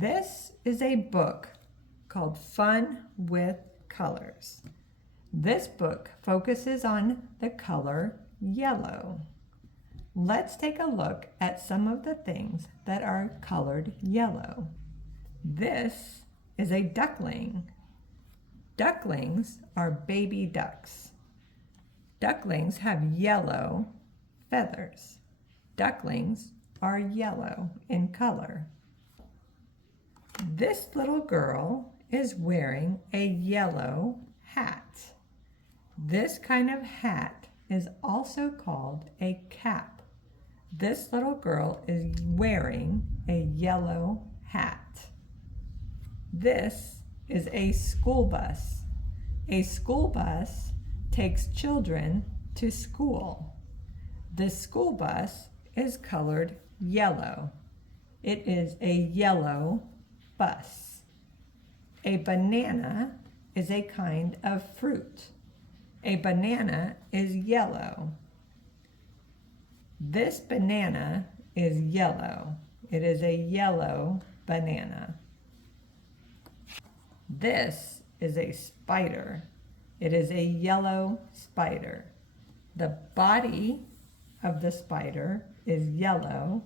This is a book called Fun with Colors. This book focuses on the color yellow. Let's take a look at some of the things that are colored yellow. This is a duckling. Ducklings are baby ducks. Ducklings have yellow feathers. Ducklings are yellow in color. This little girl is wearing a yellow hat. This kind of hat is also called a cap. This little girl is wearing a yellow hat. This is a school bus. A school bus takes children to school. This school bus is colored yellow. It is a yellow bus. A banana is a kind of fruit. A banana is yellow. This banana is yellow. It is a yellow banana. This is a spider. It is a yellow spider. The body of the spider is yellow,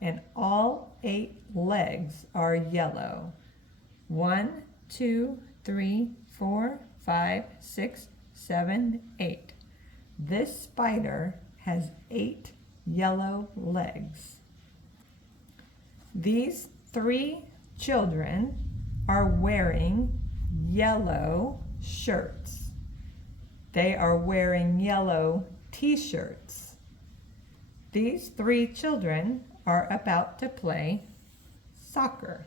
and all 8 legs are yellow. 1, 2, 3, 4, 5, 6, 7, 8. This spider has 8 yellow legs. These 3 children are wearing yellow shirts. They are wearing yellow t-shirts. These 3 children are about to play soccer.